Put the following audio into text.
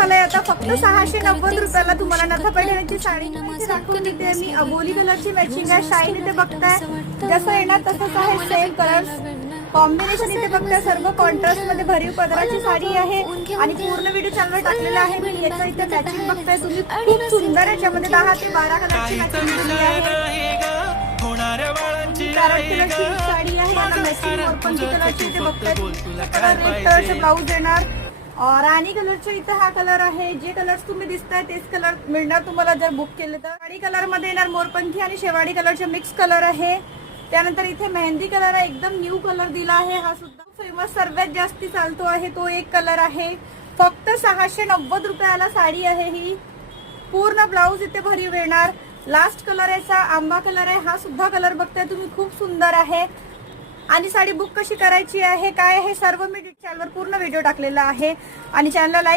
झालंय. आता फक्त सहाशे नव्वद रुपयाला तुम्हाला नथा पैठणीची साडी दाखवून देते मी. अबोली कलरची मॅचिंग आहे. शाईन इथे बघताय जसं येणार तसंच आहे सेम कलर कॉम्बिनेशन इथे बघताय सर्व कॉन्ट्रास्टमध्ये भरीव पदराची साडी आहे आणि पूर्ण व्हिडिओ चॅनलवर टाकलेला आहे. मी याचं इथे मॅचिंग बघताय तुम्ही. खूप सुंदर याच्यामध्ये दहा ते बारा कलरची मॅचिंग आहे. ही साडी आहे. आता मॅचिंग मोरपंची कलरची इथे बघताय? कलर रेड कलरचे ब्लाऊज येणार. राणी कलरच्या इथं हा कलर आहे. जे कलर्स तुम्ही दिसताय तेच कलर मिळणार तुम्हाला जर बुक केले तर. राणी कलरमध्ये येणार मोरपंथी आणि शेवाडी कलरचे मिक्स कलर आहे. त्यानंतर इथे मेहंदी कलर आहे. एकदम न्यू कलर दिला आहे. हा सुद्धा फेमस सर्वात जास्ती चालतो आहे. तो एक कलर आहे. फक्त सहाशे नव्वद रुपयाला साडी आहे ही. पूर्ण ब्लाऊज इथे भरीव येणार. लास्ट कलर याचा आंबा कलर आहे. हा सुद्धा कलर बघताय तुम्ही. खूप सुंदर आहे. आणि साडी बुक कशी करायची आहे काय हे सर्व मी चॅनलवर पूर्ण व्हिडिओ टाकलेला आहे. आणि चॅनलला लाईक